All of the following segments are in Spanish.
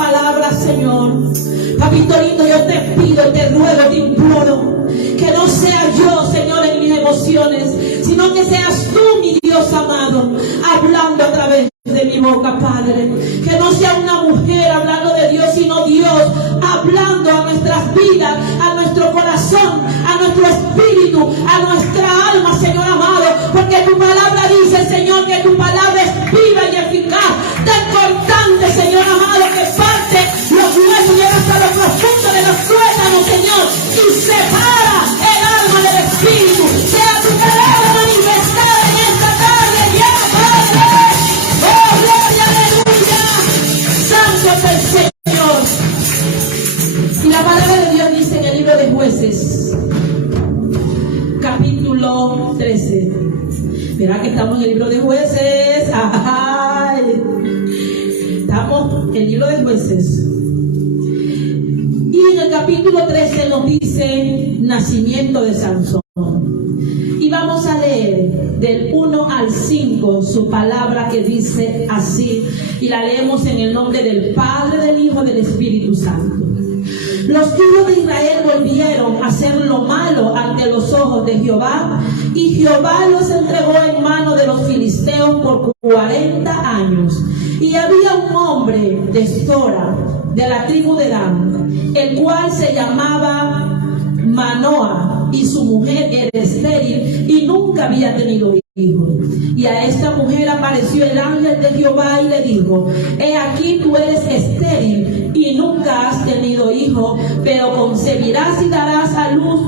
palabra, Señor. Papito lindo, yo te pido, te ruego, te imploro, que no sea yo, Señor, en mis emociones, sino que seas tú, mi Dios amado, hablando a través de mi boca, Padre. Que no sea una mujer hablando de Dios, sino Dios hablando a nuestras vidas, a nuestro corazón, a nuestro espíritu, a nuestra alma, Señor amado. Porque tu palabra dice, Señor, que tu palabra es viva y eficaz, tan cortante, Señor amado, que parte los huesos, llega hasta lo profundo de los tuétanos, Señor, y separa el alma del espíritu. Sea tu palabra manifestada en esta tarde, ya, Padre. ¡Oh, gloria, aleluya! Santo es el Señor. Y la palabra de Dios dice en el libro de Jueces, capítulo 13. Verá que estamos en el libro de Jueces. ¡Ay! Estamos en el libro de Jueces. Y en el capítulo 13 nos dice nacimiento de Sansón. Y vamos a leer del 1 al 5 su palabra, que dice así. Y la leemos en el nombre del Padre, del Hijo y del Espíritu Santo. Los hijos de Israel volvieron a hacer lo malo ante los ojos de Jehová, y Jehová los entregó en mano de los filisteos por 40 años. Y había un hombre de Sora, de la tribu de Dan, el cual se llamaba Manoah, y su mujer era estéril y nunca había tenido hijos. Y a esta mujer apareció el ángel de Jehová y le dijo: he aquí, tú eres estéril y nunca has tenido hijo, pero concebirás y darás a luz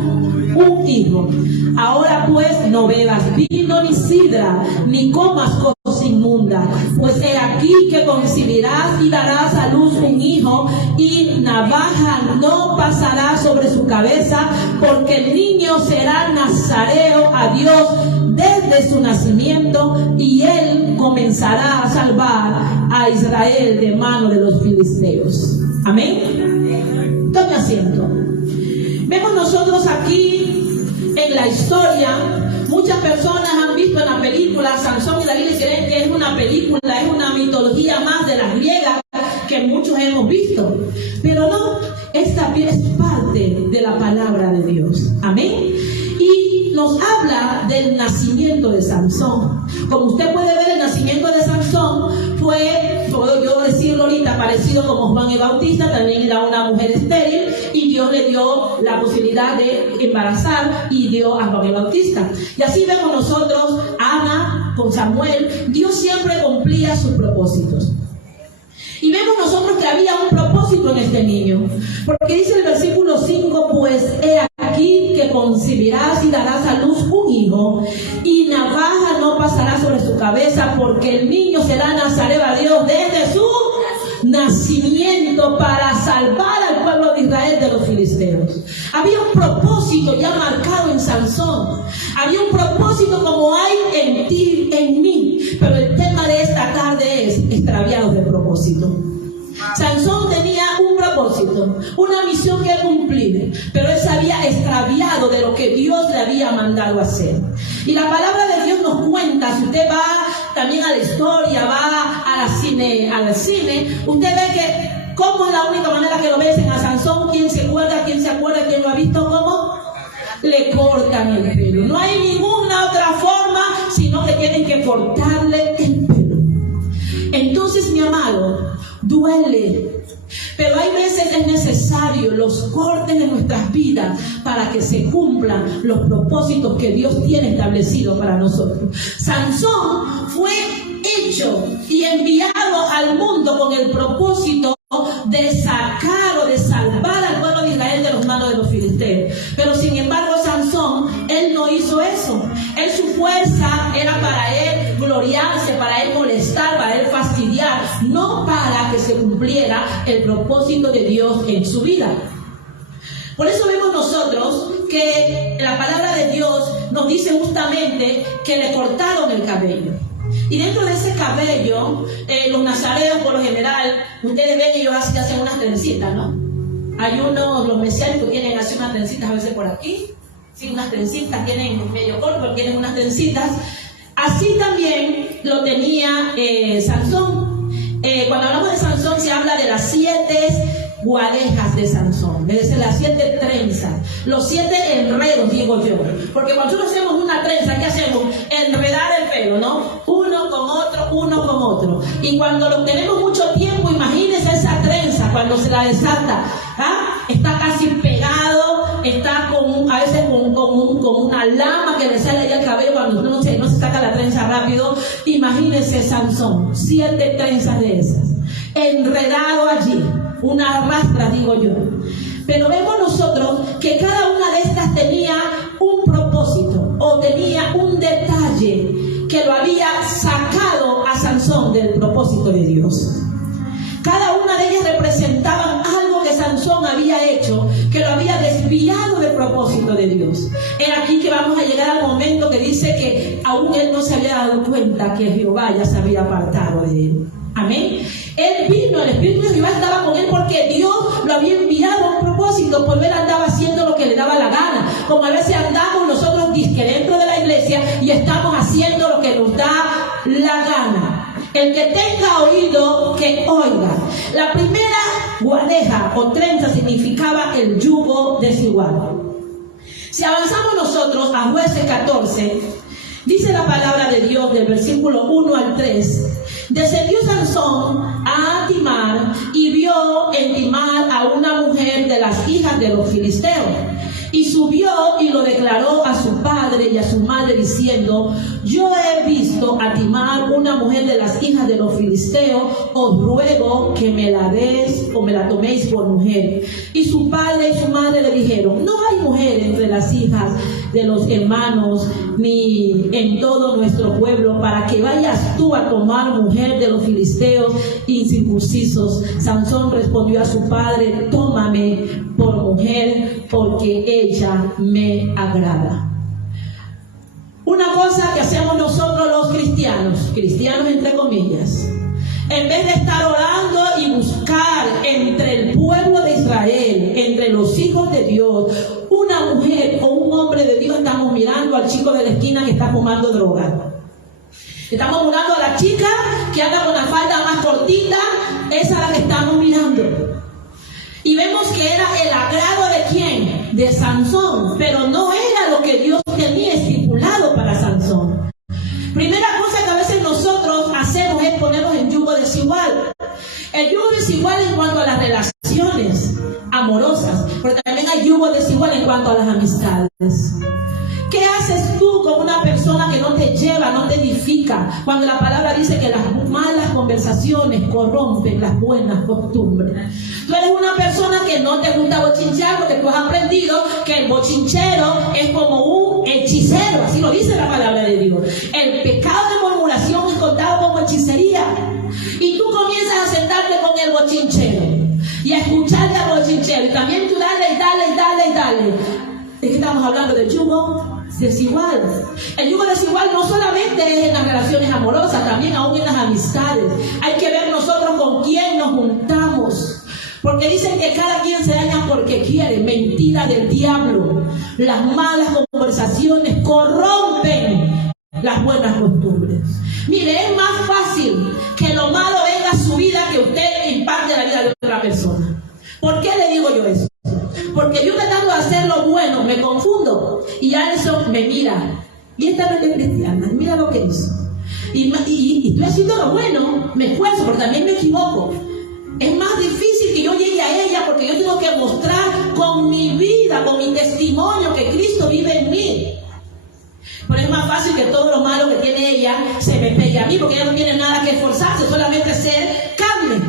un hijo. Ahora pues no bebas vino ni sidra, ni comas cosas inmundas, pues he aquí que concebirás y darás a luz un hijo, y navaja no pasará sobre su cabeza, porque el niño será nazareo a Dios desde su nacimiento, y él comenzará a salvar a Israel de mano de los filisteos. Amén. Tome asiento. Vemos nosotros aquí en la historia, muchas personas han visto en la película Sansón y Dalila y creen que es una película, es una mitología más de las griegas que muchos hemos visto. Pero no, esta es parte de la palabra de Dios. Amén. Y nos habla del nacimiento de Sansón. Como usted puede ver, el nacimiento de Sansón fue, puedo yo decirlo ahorita, parecido como Juan el Bautista. También era una mujer estéril y Dios le dio la posibilidad de embarazar y dio a Juan el Bautista. Y así vemos nosotros a Ana con Samuel. Dios siempre cumplía sus propósitos. Y vemos nosotros que había un propósito en este niño, porque dice el versículo 5: pues he aquí que concebirás y darás a luz un hijo, y navaja no pasará sobre su cabeza, porque el niño será nazareo a Dios desde su nacimiento, para salvar al pueblo de Israel de los filisteos. Había un propósito ya marcado en Sansón. Había un propósito como hay en ti, en mí. Pero el tema de esta tarde es extraviados de propósito. Sansón tenía un propósito, una misión que cumplir, pero él se había extraviado de lo que Dios le había mandado hacer. Y la palabra de Dios nos cuenta, si usted va también a la historia, va al cine, usted ve que cómo es la única manera que lo besen a Sansón. ¿Quién se acuerda? ¿Quién lo ha visto? ¿Cómo? Le cortan el pelo. No hay ninguna otra forma, sino que tienen que cortarle el pelo. Entonces, mi amado, duele, pero hay veces es necesario los cortes de nuestras vidas para que se cumplan los propósitos que Dios tiene establecidos para nosotros. Sansón fue hecho y enviado al mundo con el propósito de sacar o de salvar al pueblo de Israel de las manos de los filisteos. Pero sin embargo, Sansón, él no hizo eso. Su fuerza era para él gloriarse, para él molestar, para él fastidiar, no para que se cumpliera el propósito de Dios en su vida. Por eso vemos nosotros que la palabra de Dios nos dice justamente que le cortaron el cabello. Y dentro de ese cabello, los nazareos por lo general, ustedes ven, ellos hacen unas trencitas, ¿no? Hay unos, los mesiánicos tienen así unas trencitas a veces por aquí, sí, unas trencitas, tienen medio corto, pero tienen unas trencitas. Así también lo tenía Sansón. Cuando hablamos de Sansón se habla de las 7 guadejas de Sansón, es decir, las 7 trenzas, los 7 enredos, digo yo, porque cuando nosotros hacemos una trenza, ¿qué hacemos? Enredar el pelo, ¿no? Uno con otro, y cuando lo tenemos mucho tiempo, imagínense esa trenza cuando se la desata, está casi pegado, está a veces con una lama que le sale ahí al cabello cuando no se saca la trenza rápido. Imagínense Sansón, 7 trenzas de esas, enredado allí, una rastra, digo yo. Pero vemos nosotros que cada una de estas tenía un propósito o tenía un detalle que lo había sacado a Sansón del propósito de Dios. Cada una de ellas representaban algo que Sansón había hecho, que lo había desviado del propósito de Dios. Es aquí que vamos a llegar al momento que dice que aún él no se había dado cuenta que Jehová ya se había apartado de él. Amén. Él vino, el Espíritu de Jehová estaba con él porque Dios lo había enviado a un propósito, por él andaba haciendo lo que le daba la gana. Como a veces andamos nosotros disque dentro de la iglesia y estamos haciendo lo que nos da la gana. El que tenga oído, que oiga. La primera guadeja o trenza significaba el yugo desigual. Si avanzamos nosotros a Jueces 14, dice la palabra de Dios del versículo 1 al 3. Descendió Sansón a Timar y vio en Timar a una mujer de las hijas de los filisteos. Y subió y lo declaró a su padre y a su madre diciendo: yo he visto a Timar, una mujer de las hijas de los filisteos, os ruego que me la des o me la toméis por mujer. Y su padre y su madre le dijeron: no hay mujer entre las hijas de los hermanos ni en todo nuestro pueblo para que vayas tú a tomar mujer de los filisteos incircuncisos. Sansón respondió a su padre: tómame por mujer, porque ella me agrada. Una cosa que hacemos nosotros los cristianos entre comillas, en vez de estar orando y buscar entre el pueblo de Israel, entre los hijos de Dios, una mujer o un hombre de Dios, estamos mirando al chico de la esquina que está fumando droga. Estamos mirando a la chica que anda con la falda más cortita, esa es la que estamos mirando. Y vemos que era el agrado de ¿quién? De Sansón, pero no era lo que Dios tenía estipulado para Sansón. Primera cosa que a veces nosotros hacemos es ponernos en yugo desigual. El yugo desigual en cuanto a las relaciones amorosas, pero también hay yugo desigual en cuanto a las amistades. ¿Qué haces tú con una persona que no te lleva, no te edifica? Cuando la palabra dice que las malas conversaciones corrompen las buenas costumbres. Tú eres una persona que no te gusta bochinchear porque tú has aprendido que el bochinchero es como un hechicero, así lo dice la palabra de Dios. El pecado de murmuración es contado como hechicería. Y tú comienzas a sentarte con el bochinchero y a escucharle al bochinchero y también tú dale. ¿De qué estamos hablando? Del yugo desigual. El yugo desigual no solamente es en las relaciones amorosas, también aún en las amistades. Hay que ver nosotros con quién nos juntamos, porque dicen que cada quien se daña porque quiere. Mentira del diablo. Las malas conversaciones corrompen las buenas costumbres. Mire, es más fácil que lo malo venga a su vida que usted impacte la vida de otra persona. ¿Por qué le digo yo eso? Porque yo tratando de hacer lo bueno me confundo y ya eso me mira. Y esta no es cristiana, mira lo que hizo. Y estoy haciendo lo bueno, me esfuerzo, pero también me equivoco. Es más difícil que yo llegue a ella porque yo tengo que mostrar con mi vida, con mi testimonio, que Cristo vive en mí. Pero es más fácil que todo lo malo que tiene ella se me pegue a mí, porque ella no tiene nada que esforzarse, solamente ser carne.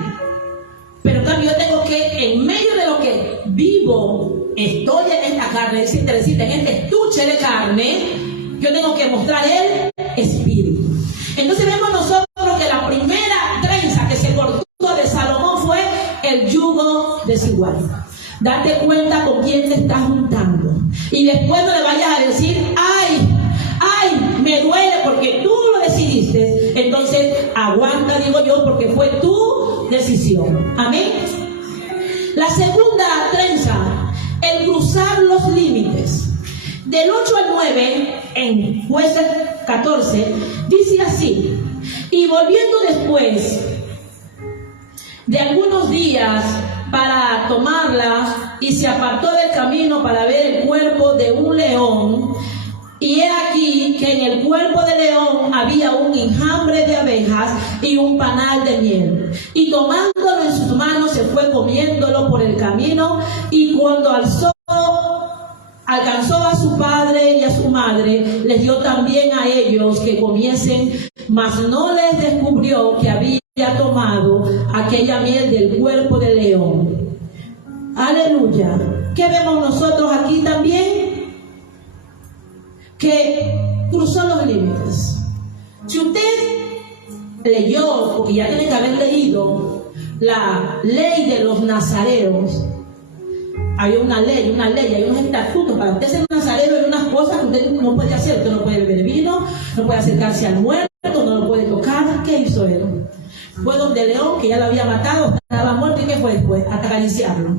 Pero en cambio yo tengo que, en medio de lo que vivo, estoy en esta carne, en este estuche de carne, yo tengo que mostrar el espíritu. Entonces vemos nosotros que la primera trenza que se cortó de Salomón fue el yugo desigual. Date cuenta con quién te estás juntando. Y después no le vayas a decir, ay, me duele porque tú lo decidiste. Entonces aguanta, digo yo, porque fue tu decisión. Amén. La segunda trenza, el cruzar los límites. Del 8 al 9, en Jueces 14, dice así: y volviendo después de algunos días para tomarla, y se apartó del camino para ver el cuerpo de un león. Y he aquí que en el cuerpo del león había un enjambre de abejas y un panal de miel. Y tomándolo en sus manos se fue comiéndolo por el camino, y cuando alcanzó a su padre y a su madre, les dio también a ellos que comiesen, mas no les descubrió que había tomado aquella miel del cuerpo del león. Aleluya. ¿Qué vemos nosotros aquí también? Que cruzó los límites. Si usted leyó, porque ya tiene que haber leído la ley de los nazareos, hay una ley, hay unos estatutos. Para usted ser nazareo hay unas cosas que usted no puede hacer. Usted no puede beber vino, no puede acercarse al muerto, no lo puede tocar. ¿Qué hizo él? Fue donde León, que ya lo había matado, estaba muerto, ¿y qué fue después? A acariciarlo,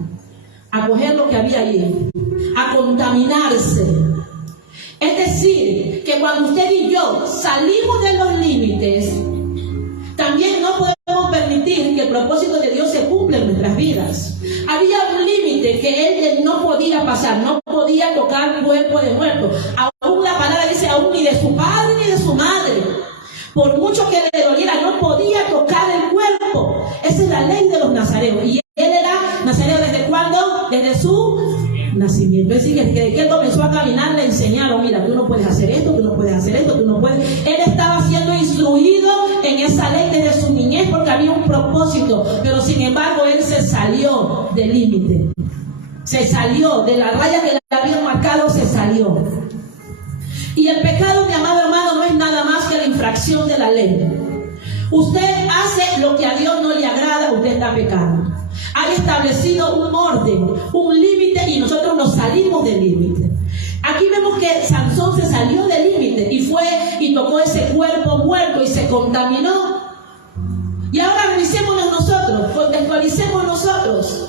a coger lo que había allí, a contaminarse. Es decir, que cuando usted y yo salimos de los límites, también no podemos permitir que el propósito de Dios se cumpla en nuestras vidas. Había un límite que él no podía pasar, no podía tocar cuerpo de muerto. Aún la palabra dice, aún ni de su padre ni de su madre. Por mucho que le doliera, no podía tocar el cuerpo. Esa es la ley de los nazareos. Y él era nazareo ¿desde cuándo? Desde su nacimiento. Es decir, que él comenzó a caminar, le enseñaron, mira, tú no puedes hacer esto, tú no puedes hacer esto, tú no puedes. Él estaba siendo instruido en esa ley desde su niñez porque había un propósito, pero sin embargo él se salió del límite, se salió de la raya que le habían marcado, se salió. Y el pecado, mi amado hermano, no es nada más que la infracción de la ley. Usted hace lo que a Dios no le agrada, usted está pecando. Ha establecido un orden, un límite, y nosotros nos salimos del límite. Aquí vemos que Sansón se salió del límite y fue y tocó ese cuerpo muerto y se contaminó. Y ahora revisémonos nosotros, contextualicemos nosotros.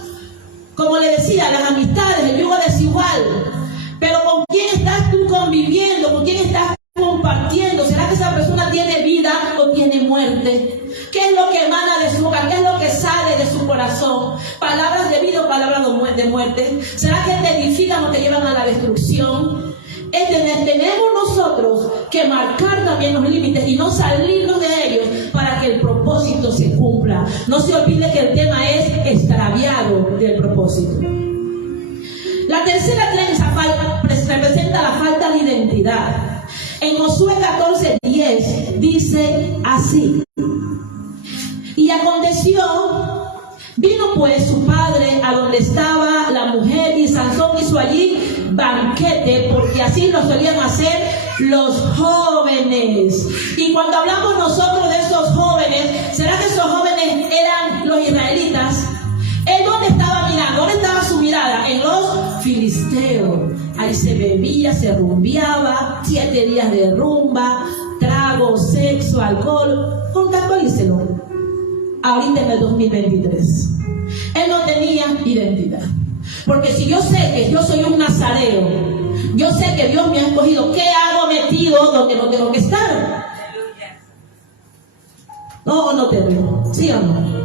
Como le decía, las amistades, el yugo desigual. Pero ¿con quién estás tú conviviendo? ¿Con quién estás compartiendo? ¿Será que esa persona tiene vida o tiene muerte? ¿Qué es lo que emana de su boca? ¿Qué es lo que sale de su corazón? ¿Palabras de vida o palabras de muerte? ¿Será que te edifican o te llevan a la destrucción? Tenemos nosotros que marcar también los límites y no salirnos de ellos para que el propósito se cumpla. No se olvide que el tema es extraviado del propósito. La tercera creencia representa la falta de identidad. En Josué 14:10 dice así: y aconteció, vino pues su padre a donde estaba la mujer, y Sansón hizo allí banquete, porque así lo solían hacer los jóvenes. Y cuando hablamos nosotros de esos jóvenes, ¿será que esos jóvenes eran los israelitas? ¿Él dónde estaba mirando? ¿Dónde estaba su mirada? En los filisteos. Ahí se bebía, se rumbeaba, 7 días de rumba, trago, sexo, alcohol. Contactualícelo. Ahorita en el 2023. Él no tenía identidad. Porque si yo sé que yo soy un nazareo, yo sé que Dios me ha escogido, ¿qué hago metido donde no tengo que estar? No, no tengo. ¿Sí o no?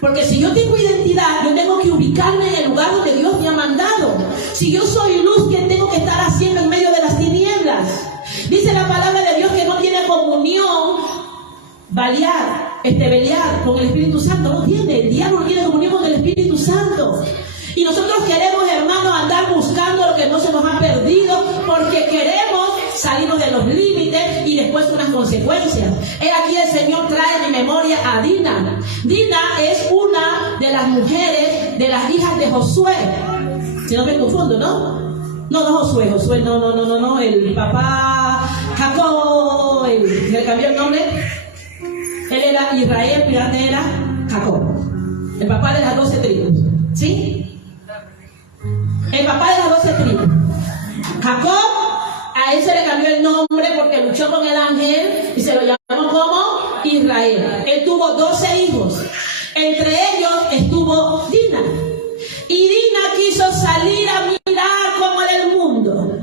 Porque si yo tengo identidad, yo tengo que ubicarme en el lugar donde Dios me ha mandado. Si yo soy luz, ¿qué tengo que estar haciendo en medio de las tinieblas? Dice la palabra de Dios que no tiene comunión Beliar con el Espíritu Santo. No tiene, el diablo no tiene comunión con el Espíritu Santo. Y nosotros queremos, hermanos, andar buscando lo que no se nos ha perdido, porque queremos salirnos de los límites y después unas consecuencias. Aquí el Señor trae en mi memoria a Dina. Dina es una de las mujeres, de las hijas de Josué. Si no me confundo, ¿no? No Josué, no, el papá Jacob, le cambió el nombre. Él era Israel, y antes era Jacob, el papá de las 12 tribus. ¿Sí? El papá de las 12 tribus. Jacob, a él se le cambió el nombre porque luchó con el ángel y se lo llamó como Israel. Él tuvo 12 hijos. Entre ellos estuvo Dina. Y Dina quiso salir a mirar cómo era el mundo.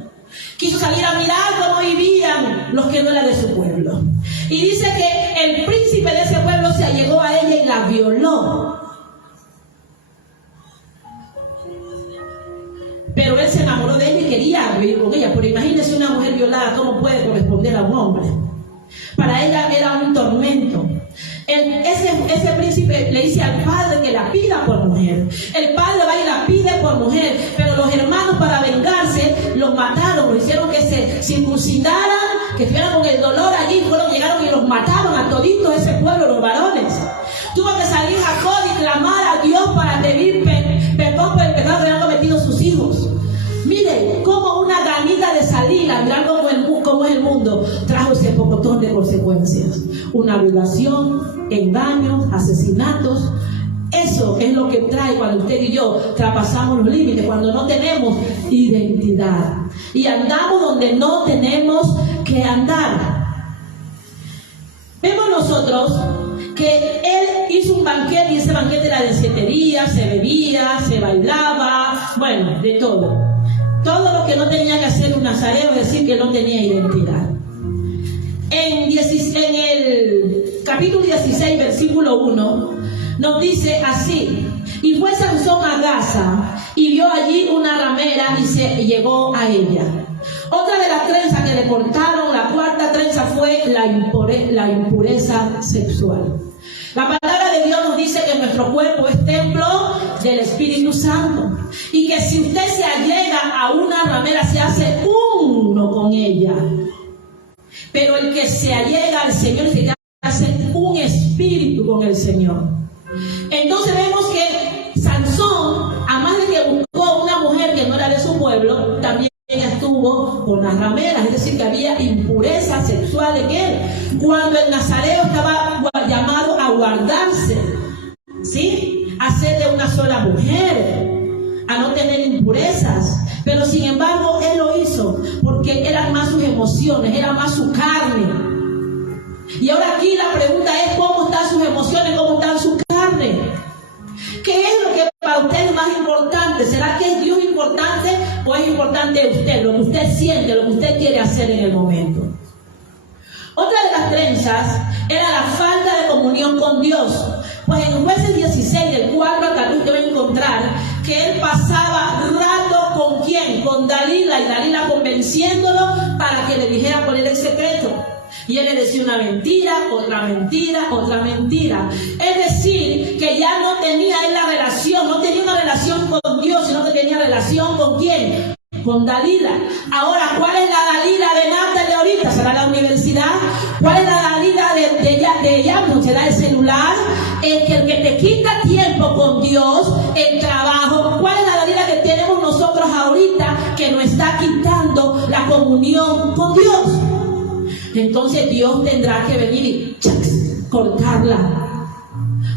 Quiso salir a mirar cómo vivían los que no eran de su pueblo. Y dice que el príncipe de ese pueblo se allegó la violó. Pero él se enamoró de ella y quería vivir con ella. Pero imagínese una mujer violada, ¿cómo puede corresponder a un hombre? Para ella era un tormento. Ese príncipe le dice al padre que la pida por mujer. El padre va y la pide por mujer. Pero los hermanos, para vengarse, los mataron, lo hicieron que se circuncidaran, que estuvieran con el dolor allí. Llegaron y los mataron a toditos ese pueblo, los varones. Tuvo que salir Jacob y clamar a Dios para pedir perdón por el pecado que habían cometido sus hijos. Miren, como una ganita de salida, mirar cómo es el mundo, trajo ese pocotón de consecuencias. Una violación, engaños, asesinatos. Eso es lo que trae cuando usted y yo traspasamos los límites, cuando no tenemos identidad y andamos donde no tenemos que andar. Vemos nosotros que él hizo un banquete, y ese banquete era de 7 días, se bebía, se bailaba, bueno, de todo. Todo lo que no tenía que hacer un nazareo, es decir, que no tenía identidad. En el capítulo 16, versículo 1, nos dice así: y fue Sansón a Gaza, y vio allí una ramera, y se llegó a ella. Otra de las trenzas que le cortaron, la cuarta trenza, fue la impureza sexual. La palabra de Dios nos dice que nuestro cuerpo es templo del Espíritu Santo, y que si usted se allega a una ramera, se hace uno con ella. Pero el que se allega al Señor, se hace un espíritu con el Señor. Entonces vemos que Sansón, además de que buscó una mujer que no era de su pueblo, también estuvo con las rameras, es decir, que había impureza sexual en él. Cuando el nazareo estaba llamado a guardarse, ¿sí?, a ser de una sola mujer, a no tener impurezas. Pero sin embargo él lo hizo porque eran más sus emociones, era más su carne. Y ahora aquí la pregunta es: ¿cómo están sus emociones? ¿Cómo está su carne? ¿Qué es lo que para usted es más importante? ¿Será que es Dios importante o es importante usted, lo que usted siente, lo que usted quiere hacer en el momento? Otra de las trenzas era la falta de comunión con Dios. Pues en Jueces 16, del 4 al 14, usted va a encontrar que él pasaba rato ¿con quién? Con Dalila, y Dalila convenciéndolo para que le dijera cuál era el secreto. Y él le decía una mentira, otra mentira, otra mentira. Es decir, que ya no tenía él la relación, no tenía una relación con Dios, sino que tenía relación ¿con quién? Con Dalila. Ahora, ¿cuál es la Dalila de Natalie ahorita? ¿Será la universidad? ¿Cuál es la Dalila de ella? ¿No será el celular? El que te quita tiempo con Dios, el trabajo. ¿Cuál es la Dalila que tenemos nosotros ahorita que nos está quitando la comunión con Dios? Entonces Dios tendrá que venir y cortarla.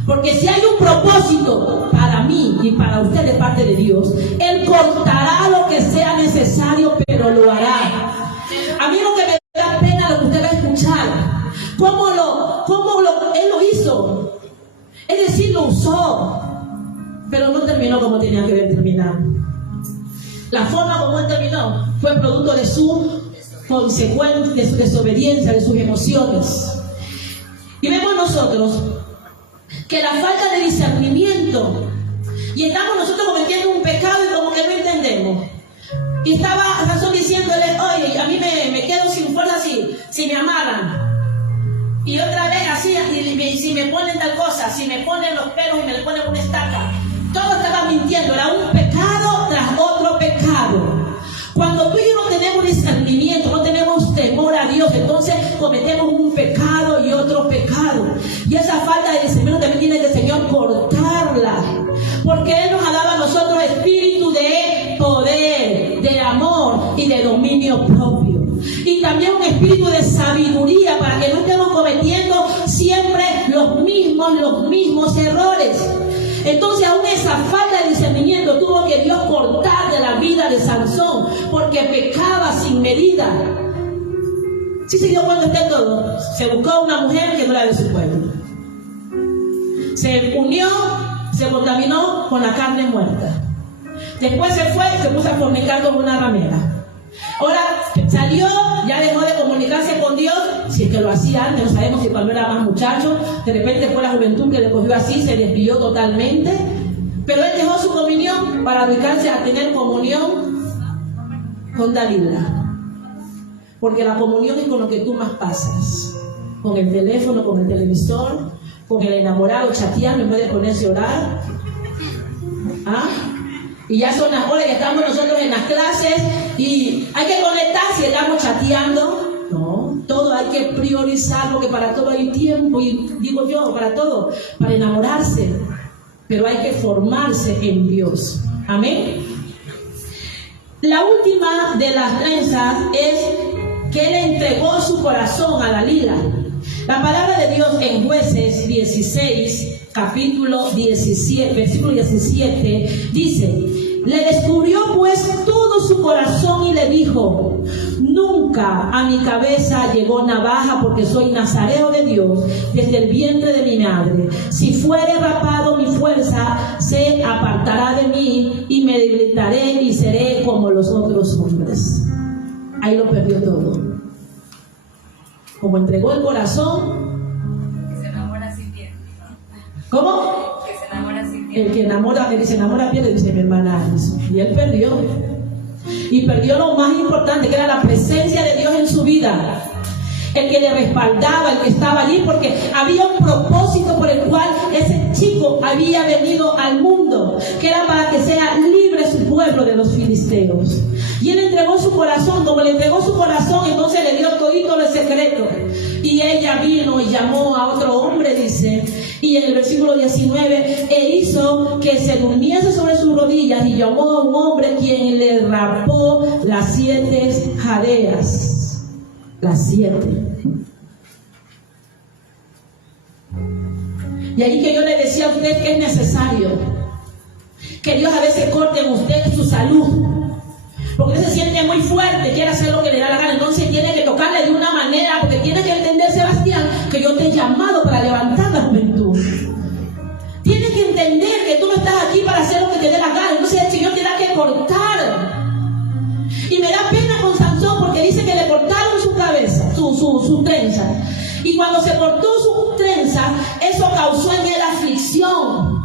Porque si hay un propósito para mí y para usted de parte de Dios, Él cortará lo que sea necesario, pero lo hará. A mí lo que me da pena lo que usted va a escuchar, Él lo hizo. Es decir, lo usó, pero no terminó como tenía que haber terminado. La forma como Él terminó fue producto de su consecuencia, de su desobediencia, de sus emociones. Y vemos nosotros que la falta de discernimiento, y estamos nosotros cometiendo un pecado y como que no entendemos. Y estaba Sansón diciéndole: oye, a mí me quedo sin fuerza si me amarran. Y otra vez así, y si me ponen tal cosa, si me ponen los pelos y me le ponen una estaca. Todo estaba mintiendo, era un pecado tras otro pecado. Cuando tú y yo no tenemos discernimiento, no tenemos temor a Dios, entonces cometemos un pecado y otro pecado. Y esa falta de discernimiento también tiene que el Señor cortarla. Porque Él nos ha dado a nosotros espíritu de poder, de amor y de dominio propio. Y también un espíritu de sabiduría para que no estemos cometiendo siempre los mismos errores. Entonces, aún esa falta de discernimiento tuvo que Dios cortar de la vida de Sansón, porque pecaba sin medida. ¿Sí se dio cuenta usted todo? Se buscó una mujer que no era de su pueblo. Se unió, se contaminó con la carne muerta. Después se fue y se puso a fornicar con una ramera. Ahora salió, ya dejó de comunicarse con Dios, si es que lo hacía antes, no sabemos si cuando era más muchacho, de repente fue la juventud que le cogió así, se desvió totalmente, pero él dejó su comunión para dedicarse a tener comunión con Dalila, porque la comunión es con lo que tú más pasas, con el teléfono, con el televisor, con el enamorado chateando en vez de ponerse a orar. ¿Ah? Y ya son las horas que estamos nosotros en las clases y hay que conectarse y estamos chateando. No, todo hay que priorizar porque para todo hay tiempo, y digo yo, para todo, para enamorarse, pero hay que formarse en Dios. Amén. La última de las trenzas es que él entregó su corazón a Dalila. La palabra de Dios en Jueces 16, capítulo 17, versículo 17, dice: le descubrió pues todo su corazón y le dijo: nunca a mi cabeza llegó navaja, porque soy nazareo de Dios desde el vientre de mi madre. Si fuere rapado, mi fuerza se apartará de mí y me debilitaré y seré como los otros hombres. Ahí lo perdió todo. Como entregó el corazón, que se enamora sin pierde. ¿cómo? Que se enamora sin pierde. El que se enamora pierde, dice mi hermana Alice. Y él perdió. Y perdió lo más importante, que era la presencia de Dios en su vida. El que le respaldaba, el que estaba allí, porque había un propósito por el cual ese chico había venido al mundo, que era para que sea libre su pueblo de los filisteos. Y él entregó su corazón. Como le entregó su corazón, entonces le dio todito el secreto. Y ella vino y llamó a otro hombre, dice, y en el versículo 19, e hizo que se durmiese sobre sus rodillas, y llamó a un hombre quien le rapó las 7 jadeas. Las 7. Y ahí que yo le decía a usted que es necesario que Dios a veces corte en usted su salud, porque usted se siente muy fuerte, quiere hacer lo que le da la gana, entonces tiene que tocarle de una manera, porque tiene que entender, Sebastián, que yo te he llamado para levantar la juventud. Tienes que entender que tú no estás aquí para hacer lo que te dé la gana, entonces el Señor te da que cortar. Y me da pena con Sansón, porque dice que le cortaron su cabeza, su trenza. Y cuando se cortó su trenza, eso causó en él aflicción.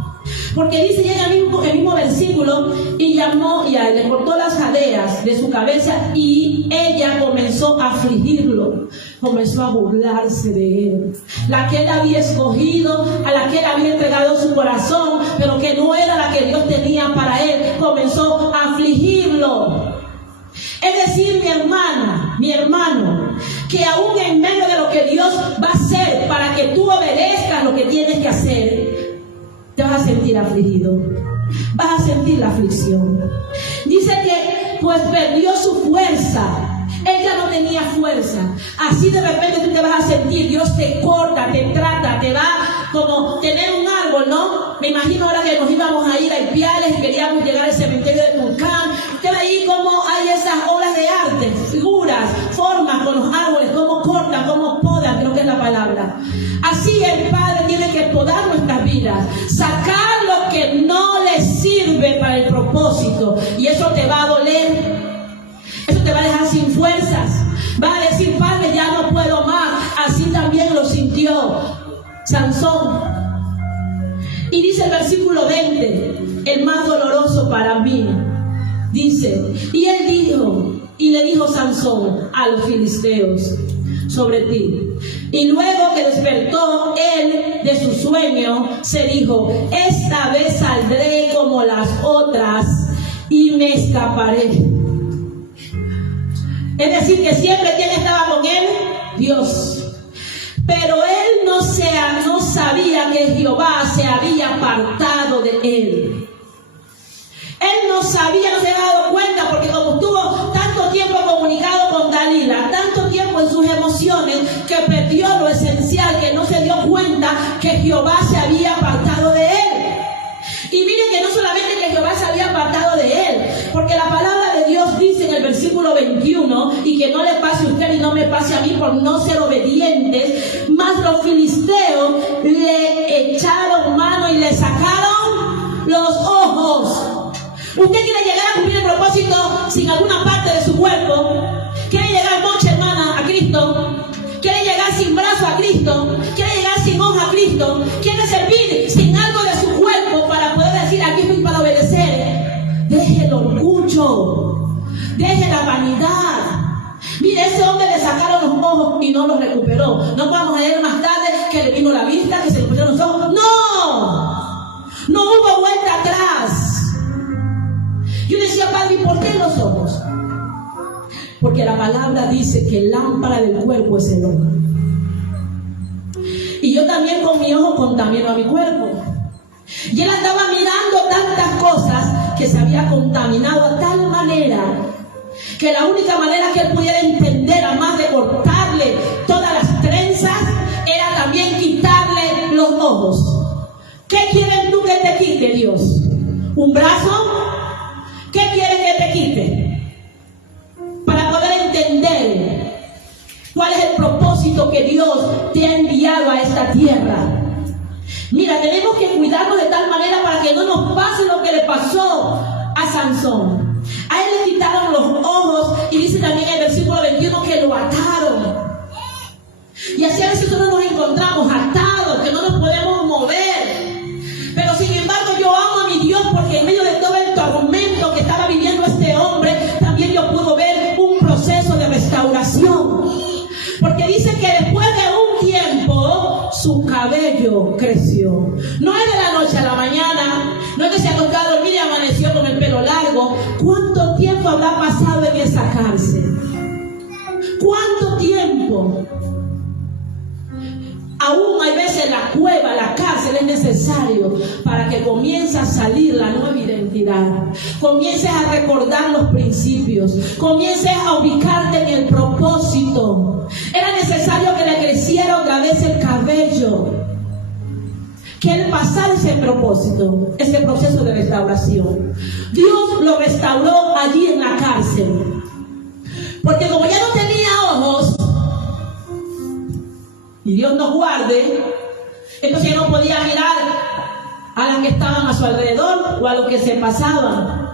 Porque dice ya en el mismo versículo, y llamó, y le cortó las jadeas de su cabeza, y ella comenzó a afligirlo, comenzó a burlarse de él. La que él había escogido, a la que él había entregado su corazón, pero que no era la que Dios tenía para él, comenzó a afligirlo. Es decir, mi hermana, mi hermano, que aún en medio de lo que Dios va a hacer para que tú obedezcas lo que tienes que hacer, te vas a sentir afligido, vas a sentir la aflicción. Dice que pues perdió su fuerza. Ella no tenía fuerza. Así de repente tú te vas a sentir, Dios te corta, te trata, te da como tener un árbol, ¿no? Me imagino ahora que nos íbamos a ir a Ipiales y queríamos llegar al cementerio de Tulcán. Usted ahí como hay esas obras de arte, figuras, formas con los árboles, cómo cortan, cómo podan, creo que es la palabra. Así el Padre tiene que podar nuestras vidas, sacar lo que no le sirve para el propósito, y eso te va a doler. Eso te va a dejar sin fuerzas. Va a decir, Padre, ya no puedo más. Así también lo sintió Sansón. Y dice el versículo 20, el más doloroso para mí. Dice, y él dijo, y le dijo Sansón a los filisteos sobre ti. Y luego que despertó él de su sueño, se dijo, esta vez saldré como las otras y me escaparé. Es decir, que siempre quien estaba con él, Dios. Pero él no sabía que Jehová se había apartado de él. Él no sabía, no se había dado cuenta, porque como estuvo tanto tiempo comunicado con Dalila, tanto tiempo en sus emociones, que perdió lo esencial, que no se dio cuenta que Jehová se había apartado de él. Y miren que no solamente que Jehová se había apartado de él, porque la palabra de Dios dice en el versículo 21, y que no le pase a usted y no me pase a mí por no ser obedientes, mas los filisteos le echaron mano y le sacaron los ojos. Usted quiere llegar a cumplir el propósito sin alguna parte de su cuerpo. Quiere llegar mocha, hermana, a Cristo. Quiere llegar sin brazo a Cristo. Quiere llegar sin hoja a Cristo. Quiere servir sin algo de su cuerpo para poder decir: aquí estoy para obedecer. Deje el orgullo. Deje la vanidad. Mire, ese hombre le sacaron los ojos y no los recuperó. No vamos a leer más tarde que le vino la vista, que se le pusieron los ojos. ¡No! No hubo vuelta atrás. Yo decía: Padre, ¿y por qué los ojos? Porque la palabra dice que lámpara del cuerpo es el ojo. Y yo también con mi ojo contamino a mi cuerpo. Y él andaba mirando tantas cosas que se había contaminado a tal manera que la única manera que él pudiera entender, además de cortarle todas las trenzas, era también quitarle los ojos. ¿Qué quieres tú que te quite, Dios? ¿Un brazo? ¿Qué quieres que te quite? Para poder entender cuál es el propósito que Dios te ha enviado a esta tierra. Mira, tenemos que cuidarnos de tal manera para que no nos pase lo que le pasó a Sansón. A él le quitaron los ojos y dice también en el versículo 21 que lo ataron. Y así a veces nosotros nos encontramos atados, que no nos podemos mover. Pero sin embargo yo amo a mi Dios, porque en medio de todo el tormento que estaba viviendo este hombre, también yo puedo ver un proceso de restauración. Porque dice que después de un tiempo su cabello creció. No es de la noche a la mañana, no es que se acostó a dormir y amaneció con el pelo largo. ¿Cuánto tiempo habrá pasado en esa cárcel? ¿Cuánto tiempo? Aún hay veces la cueva, la cárcel es necesario para que comience a salir la nueva identidad. Comiences a recordar los principios. Comiences a ubicarte en el propósito. Era necesario que le creciera otra vez el cabello. Que él pasara ese propósito, ese proceso de restauración. Dios lo restauró allí en la cárcel. Porque como ya no tenía ojos, y Dios nos guarde, entonces no podía mirar a las que estaban a su alrededor o a los que se pasaban.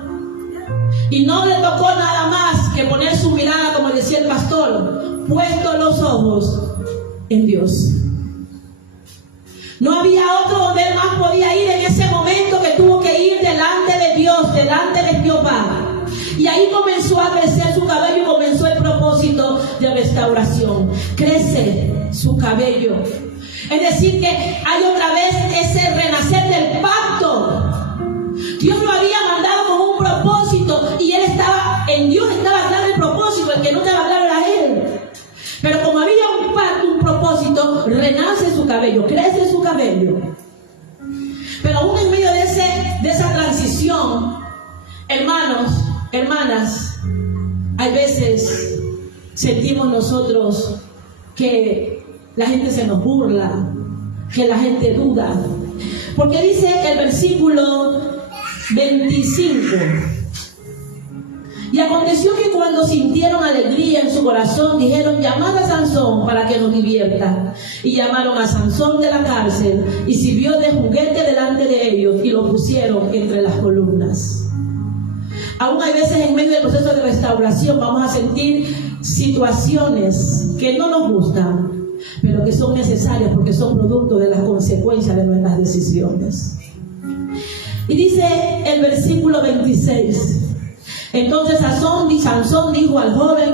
Y no le tocó nada más que poner su mirada, como decía el pastor, puesto los ojos en Dios. No había otro donde él más podía ir en ese momento, que tuvo que ir delante de Dios, delante de Jehová. Y ahí comenzó a crecer su cabello y comenzó el propósito de restauración. Crece su cabello. Es decir, que hay otra vez ese renacer del pacto. Dios lo había mandado con un propósito y él estaba, en Dios estaba claro el propósito, el que no estaba claro era él. Pero como había un pacto, un propósito, renace su cabello, crece su cabello. Pero aún en medio de esa transición, hermanos, hermanas, hay veces sentimos nosotros que la gente se nos burla, que la gente duda. Porque dice el versículo 25: y aconteció que cuando sintieron alegría en su corazón, dijeron: llamad a Sansón para que nos divierta. Y llamaron a Sansón de la cárcel, y sirvió de juguete delante de ellos, y lo pusieron entre las columnas. Aún hay veces en medio del proceso de restauración vamos a sentir situaciones que no nos gustan, pero que son necesarias porque son producto de las consecuencias de nuestras decisiones. Y dice el versículo 26: entonces Sansón dijo al joven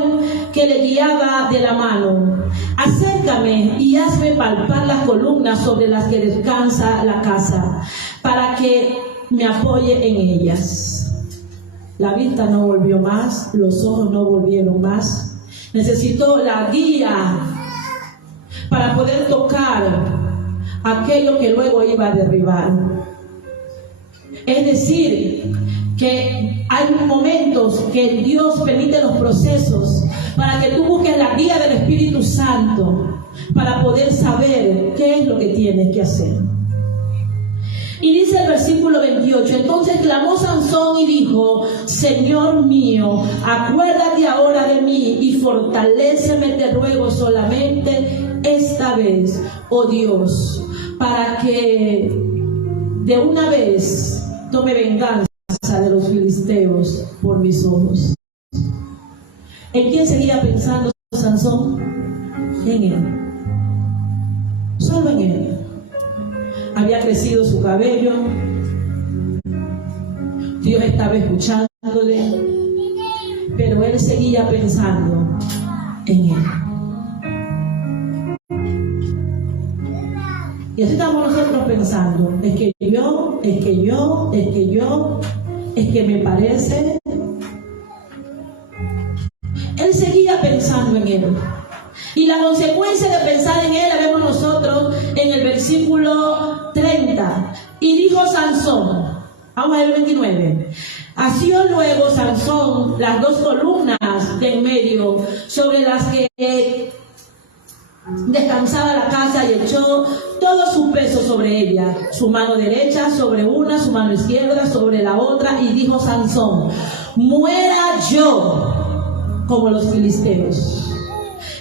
que le guiaba de la mano: acércame y hazme palpar las columnas sobre las que descansa la casa, para que me apoye en ellas. La vista no volvió más, los ojos no volvieron más. Necesitó la guía para poder tocar aquello que luego iba a derribar. Es decir, que hay momentos que Dios permite los procesos para que tú busques la guía del Espíritu Santo para poder saber qué es lo que tienes que hacer. Y dice el versículo 28: entonces clamó Sansón y dijo: Señor mío, acuérdate ahora de mí y fortaléceme, te ruego solamente esta vez, oh Dios, para que de una vez tome venganza venganza de los filisteos por mis ojos. ¿En quién seguía pensando Sansón? En él. Solo en él. Había crecido su cabello. Dios estaba escuchándole. Pero él seguía pensando en él. Y así estamos nosotros pensando, es que me parece. Él seguía pensando en él. Y la consecuencia de pensar en él la vemos nosotros en el versículo 30. Y dijo Sansón, vamos a ver el 29. Asió luego Sansón las dos columnas de en medio sobre las que descansaba la casa y echó todo su peso sobre ella, su mano derecha sobre una, su mano izquierda sobre la otra, y dijo Sansón, muera yo como los filisteos.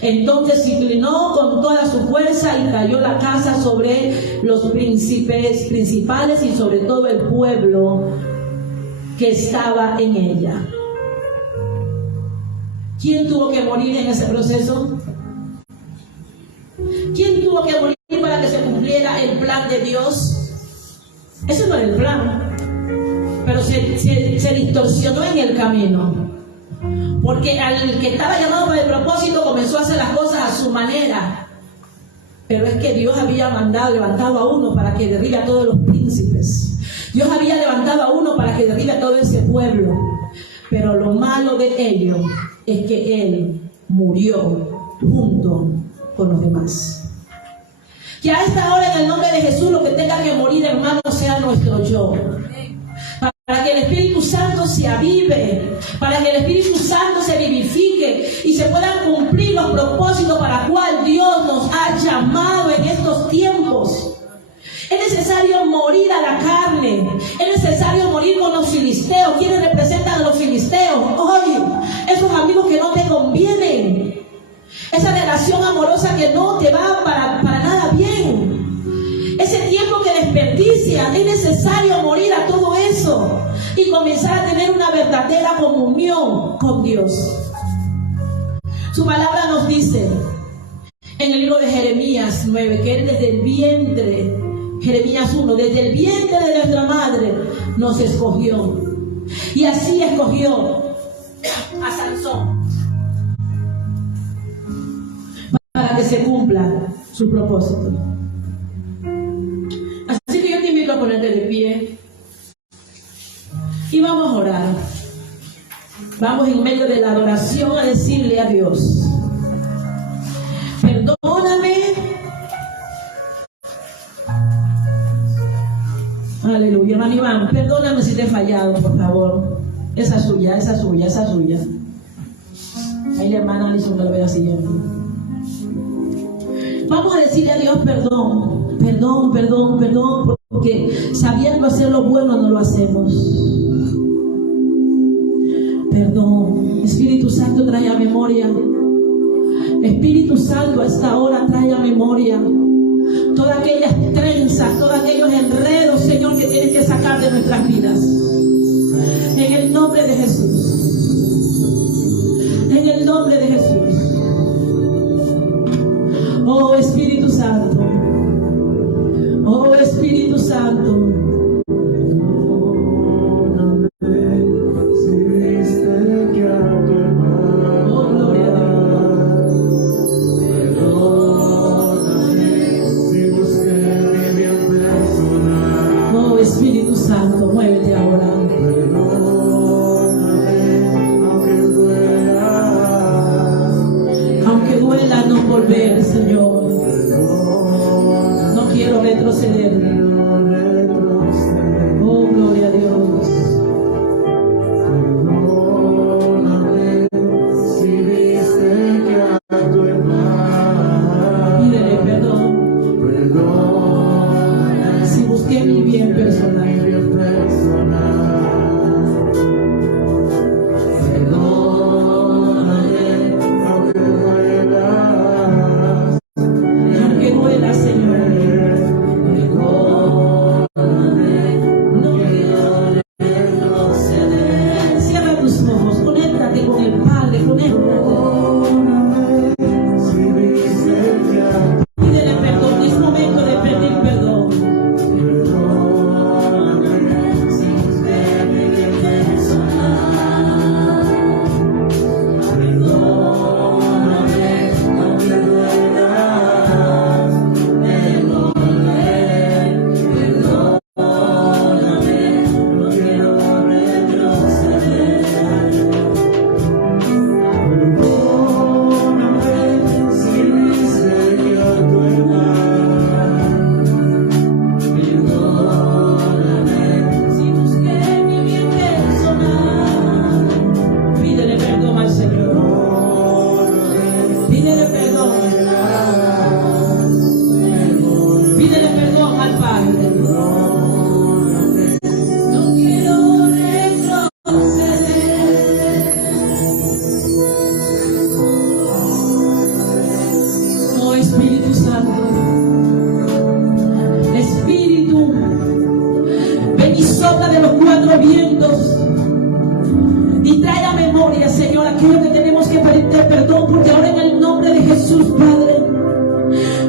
Entonces se inclinó con toda su fuerza y cayó la casa sobre los príncipes principales y sobre todo el pueblo que estaba en ella. ¿Quién tuvo que morir en ese proceso? ¿Quién tuvo que morir para que se cumpliera el plan de Dios? Ese no era el plan, pero se distorsionó en el camino. Porque al que estaba llamado para el propósito comenzó a hacer las cosas a su manera. Pero es que Dios había levantado a uno para que derribe a todos los príncipes. Dios había levantado a uno para que derribe a todo ese pueblo. Pero lo malo de ello es que él murió junto con los demás. Que a esta hora, en el nombre de Jesús, lo que tenga que morir, hermano, sea nuestro yo. Para que el Espíritu Santo se avive, para que el Espíritu Santo se vivifique y se puedan cumplir los propósitos para los cuales Dios nos ha llamado en estos tiempos. Es necesario morir a la carne, es necesario morir con los filisteos. ¿Quiénes representan a los filisteos? Hoy, esos amigos que no te convienen, esa relación amorosa que no te va para nada bien. Ese tiempo que desperdician, es necesario morir a todo eso y comenzar a tener una verdadera comunión con Dios. Su palabra nos dice en el libro de Jeremías 9 que Él desde el vientre, Jeremías 1, desde el vientre de nuestra madre nos escogió. Y así escogió a Sansón para que se cumpla su propósito. Así que yo te invito a ponerte de pie y vamos a orar. Vamos en medio de la adoración a decirle a Dios, perdóname. Aleluya, hermano Iván, perdóname si te he fallado, por favor. Esa es suya. Ahí la hermana Alison me lo vea siguiendo. Vamos a decirle a Dios perdón, porque sabiendo hacer lo bueno no lo hacemos. Perdón. Espíritu Santo, trae a memoria. Espíritu Santo, a esta hora trae a memoria todas aquellas trenzas, todos aquellos enredos, Señor, que tienes que sacar de nuestras vidas. En el nombre de Jesús. En el nombre de Jesús. Oh Espíritu Santo. Oh Espíritu Santo. Espíritu Santo, muévete ahora. Aunque duela no volver, Señor. No quiero retroceder. Oh, gloria a Dios. Pídele perdón. Si busqué mi bien personal. Aunque duela, Señor. al Padre. No quiero retroceder. Oh Espíritu Santo, Espíritu, ven y sopla de los cuatro vientos y trae a memoria, Señor, aquello que tenemos que pedirte perdón, porque ahora en el nombre de Jesús, Padre,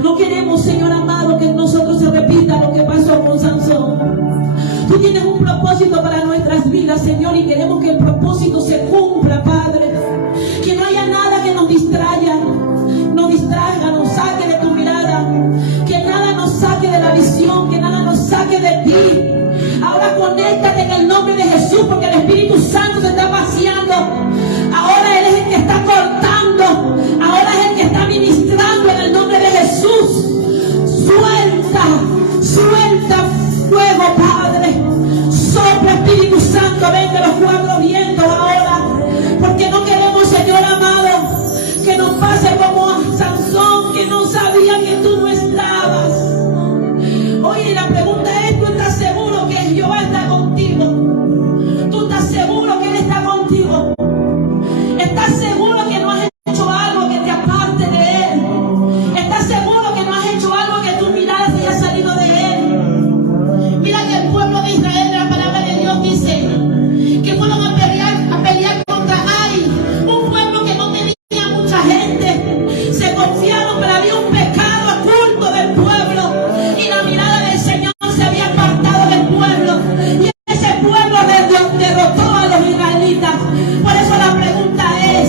no queremos, Señor amado, que en nosotros se repita lo que pasó con Sansón. Tú tienes un propósito para nuestras vidas, Señor, y queremos que el propósito se cumpla, Padre. Que no haya nada que nos distraiga, nos saque de tu mirada, que nada nos saque de la visión, que nada nos saque de ti. Ahora conéctate en el nombre de Jesús, porque el Espíritu Santo se está paseando. Ahora Él es el que está cortando, ahora es el que está ministrando en el nombre de Jesús. Suelta fuego, Padre. Sopla, Espíritu Santo, ven de los cuatro vientos ahora, porque no queremos, Señor amado, que nos pase como a Sansón, que no sabía que tú no estabas. Oye, la pregunta es, ¿tú estás seguro que Jehová está contigo? ¿Tú estás seguro que Él está contigo? ¿Estás seguro que no has hecho algo que te aparte de Él? ¿Estás seguro que no has hecho algo que tu mirada se haya salido de Él? Mira que el pueblo de Israel, la palabra de Dios dice que fueron a pelear contra Ai, un pueblo que no tenía mucha gente. Se confiaron, pero había un pecado oculto del pueblo y la mirada del Señor se había apartado del pueblo, y ese pueblo derrotó a los israelitas. Por eso la pregunta es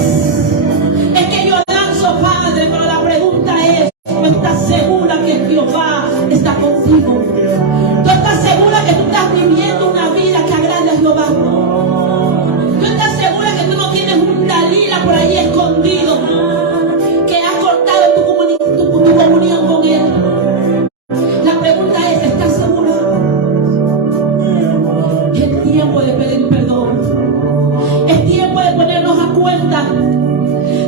que yo lanzo, Padre, pero la pregunta es, ¿tú estás segura que Jehová está contigo? ¿Tú estás segura que tú estás viviendo una vida que agrade a Jehová? ¿Tú estás segura que tú no tienes un Dalila por ahí escondido que has cortado tu comunión con Él? La pregunta es, ¿estás segura? Es tiempo de pedir perdón. Es tiempo de ponernos a cuenta.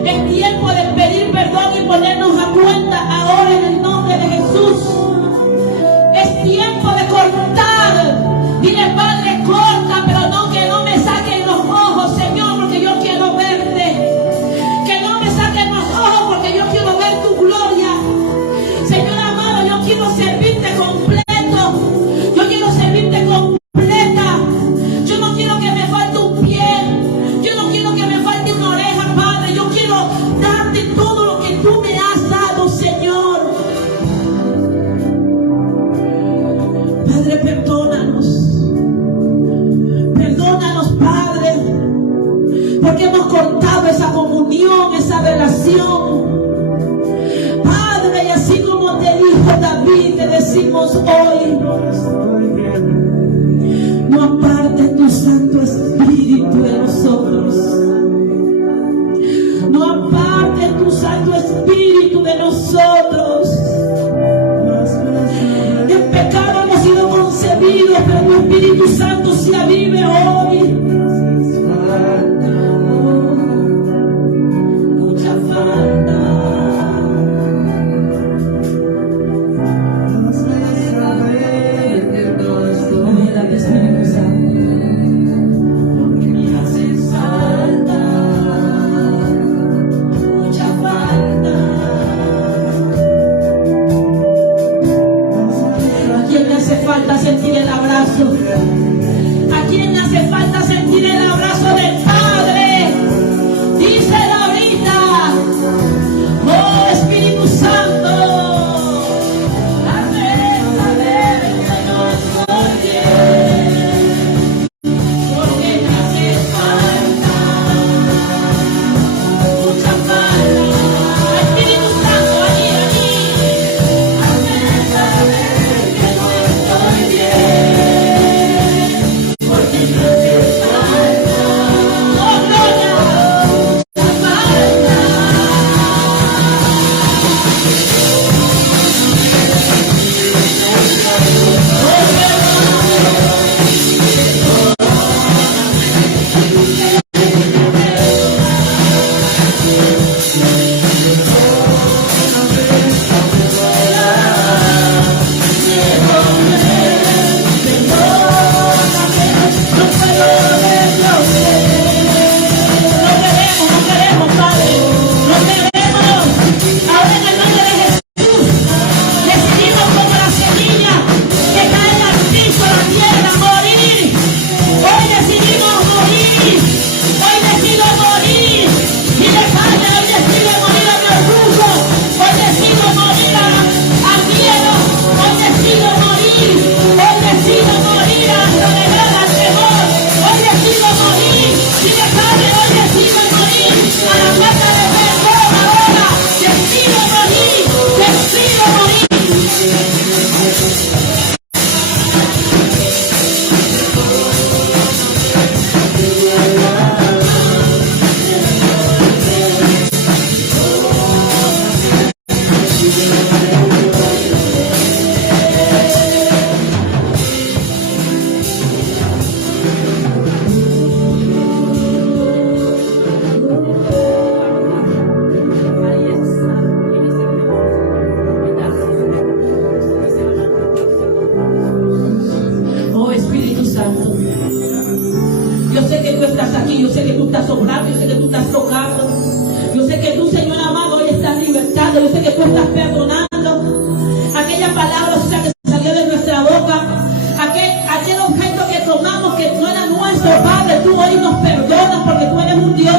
Es tiempo de pedir perdón y ponernos a cuenta ahora en el nombre de Jesús. Es tiempo de cortar. Dile, Padre, corta, pero no que no me saquen los ojos, Señor, porque yo quiero verte. Que no me saquen los ojos, porque yo quiero ver tu gloria. Señor amado, yo quiero servirte completo. Yo quiero servirte completa. Yo no quiero que me falte un pie. Yo no quiero que me falte una oreja, Padre. Yo quiero darte todo lo que tú me has dado, Señor. Padre, perdónanos. Perdónanos, Padre, porque hemos cortado esa comunión, esa relación. Padre, y así como te dijo David, te decimos hoy, no apartes tu Santo Espíritu de nosotros. No apartes tu Santo Espíritu de nosotros. En pecado hemos sido concebidos, pero tu Espíritu Santo se avive hoy. Mucha falta. Ayúdame, Espíritu Santo. Me hace falta. Mucha falta. ¿A quién le hace falta sentir el abrazo? ¿A quién le hace falta sentir rato, yo sé que tú estás tocando. Yo sé que tú, Señor amado, hoy estás libertando. Yo sé que tú estás perdonando. Aquella palabra, o sea, que salió de nuestra boca, aquel objeto que tomamos que no era nuestro, Padre, tú hoy nos perdonas porque tú eres un Dios